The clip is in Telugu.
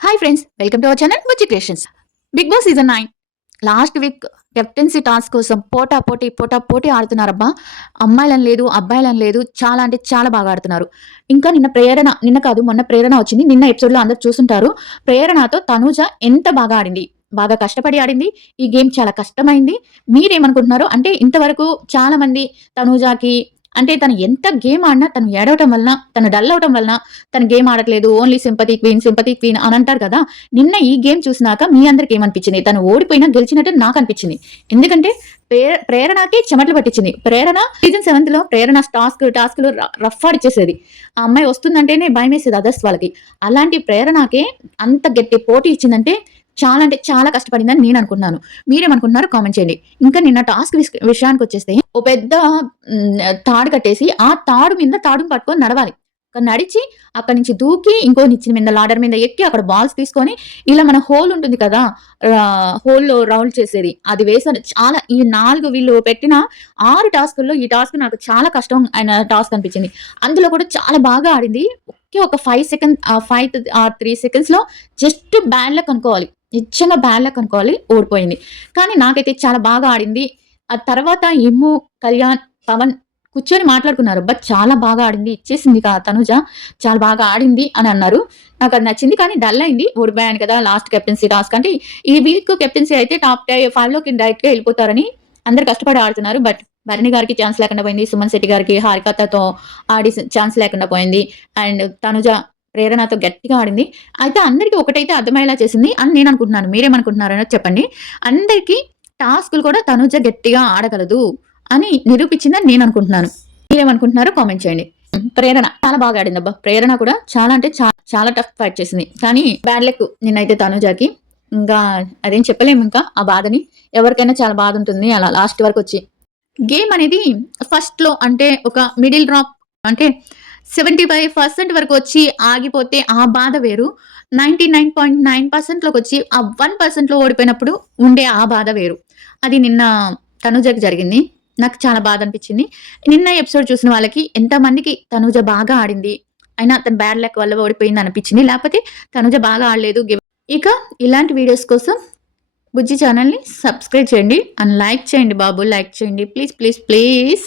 Hi friends, welcome to our channel Bujji creations. Bigg Boss season 9 last week captaincy task కోసం పోటా పోటీ ఆడుతున్నారబ్బా. అమ్మాయిలని లేదు, అబ్బాయిలని లేదు, చాలా అంటే చాలా బాగా ఆడుతున్నారు. ఇంకా నిన్న కాదు మొన్న ప్రేరణ వచ్చింది. నిన్న ఎపిసోడ్లో అందరు చూస్తుంటారు. ప్రేరణతో తనూజ ఎంత బాగా ఆడింది, బాగా కష్టపడి ఆడింది. ఈ గేమ్ చాలా కష్టమైంది. మీరేమనుకుంటున్నారు అంటే ఇంతవరకు చాలా మంది తనూజకి అంటే తను ఎంత గేమ్ ఆడినా తను ఏడవటం వలన, తను డల్ అవటం వలన తను గేమ్ ఆడట్లేదు, ఓన్లీ సింపతి క్వీన్ అని అంటారు కదా. నిన్న ఈ గేమ్ చూసినాక మీ అందరికి ఏమనిపించింది? తను ఓడిపోయినా గెలిచినట్టు నాకు అనిపించింది. ఎందుకంటే ప్రేరణకి చెమటలు పట్టించింది. ప్రేరణ సీజన్ 7 లో ప్రేరణ టాస్క్లు రఫ్ ఆడిచ్చేసేది. ఆ అమ్మాయి వస్తుందంటేనే భయం వేసేది అదర్స్ వాళ్ళకి. అలాంటి ప్రేరణకే అంత గట్టి పోటీ ఇచ్చిందంటే చాలా అంటే చాలా కష్టపడిందని నేను అనుకున్నాను. మీరేమనుకుంటున్నారో కామెంట్ చేయండి. ఇంకా నిన్న టాస్క్ విషయానికి వచ్చేస్తే ఓ పెద్ద తాడు కట్టేసి ఆ తాడు మీద తాడుని పట్టుకొని నడవాలి. నడిచి అక్కడి నుంచి దూకి ఇంకో నిచ్చిన మీద లాడర్ మీద ఎక్కి అక్కడ బాల్స్ తీసుకొని ఇలా మన హోల్ ఉంటుంది కదా, హోల్లో రౌండ్ చేసేది అది వేసాను. చాలా ఈ 4 వీళ్ళు పెట్టిన 6 టాస్కుల్లో ఈ టాస్క్ నాకు చాలా కష్టం అయిన టాస్క్ అనిపించింది. అందులో కూడా చాలా బాగా ఆడింది. ఒకే ఒక 5 ఆర్ 3 సెకండ్స్ లో జస్ట్ బ్యాడ్ లక్ అనుకోవాలి, నిజంగా బ్యాడ్ లక్ అనుకోవాలి, ఓడిపోయింది. కానీ నాకైతే చాలా బాగా ఆడింది. ఆ తర్వాత ఇమ్ము, కళ్యాణ్, పవన్ కూర్చొని మాట్లాడుకున్నారు. బట్ చాలా బాగా ఆడింది, ఇచ్చేసింది తనుజ, చాలా బాగా ఆడింది అని అన్నారు. నాకు అది నచ్చింది. కానీ డల్ అయింది, ఓడిపోయాను కదా లాస్ట్ కెప్టెన్సీ టాస్క్ అంటే. ఈ వీక్ కెప్టెన్సీ అయితే టాప్ 5 లోకి డైరెక్ట్ గా వెళ్ళిపోతారని అందరు కష్టపడి ఆడుతున్నారు. బట్ భరణి గారికి ఛాన్స్ లేకుండా పోయింది, సుమన్ శెట్టి గారికి హారికతో ఆడి ఛాన్స్ లేకుండా పోయింది, అండ్ తనుజ ప్రేరణతో గట్టిగా ఆడింది. అయితే అందరికీ ఒకటైతే అర్థమయ్యేలా చేసింది అని నేను అనుకుంటున్నాను. మీరేమనుకుంటున్నారో చెప్పండి. అందరికీ టాస్కులు కూడా తనుజ గట్టిగా ఆడగలదు అని నిరూపించిందని నేను అనుకుంటున్నాను. మీరేమనుకుంటున్నారో కామెంట్ చేయండి. ప్రేరణ చాలా బాగా ఆడింది అబ్బా. ప్రేరణ కూడా చాలా అంటే చాలా టఫ్ ఫైట్ చేసింది. కానీ బ్యాడ్ లక్ నిన్నైతే తనుజాకి. ఇంకా అదేం చెప్పలేము. ఇంకా ఆ బాధని ఎవరికైనా చాలా బాధ ఉంటుంది అలా లాస్ట్ వరకు వచ్చి. గేమ్ అనేది ఫస్ట్ లో అంటే ఒక మిడిల్ డ్రాప్ అంటే 75% వరకు వచ్చి ఆగిపోతే ఆ బాధ వేరు. 99.9% లోకి వచ్చి ఆ 1% లో ఓడిపోయినప్పుడు ఉండే ఆ బాధ వేరు. అది నిన్న తనుజకి జరిగింది. నాకు చాలా బాధ అనిపించింది. నిన్న ఎపిసోడ్ చూసిన వాళ్ళకి ఎంతమందికి తనుజ బాగా ఆడింది, అయినా తన బ్యాడ్ లక్ వల్ల ఓడిపోయింది అనిపించింది, లేకపోతే తనుజ బాగా ఆడలేదు. ఇక ఇలాంటి వీడియోస్ కోసం బుజ్జి ఛానల్ని సబ్స్క్రైబ్ చేయండి అండ్ లైక్ చేయండి బాబు, లైక్ చేయండి ప్లీజ్ ప్లీజ్ ప్లీజ్.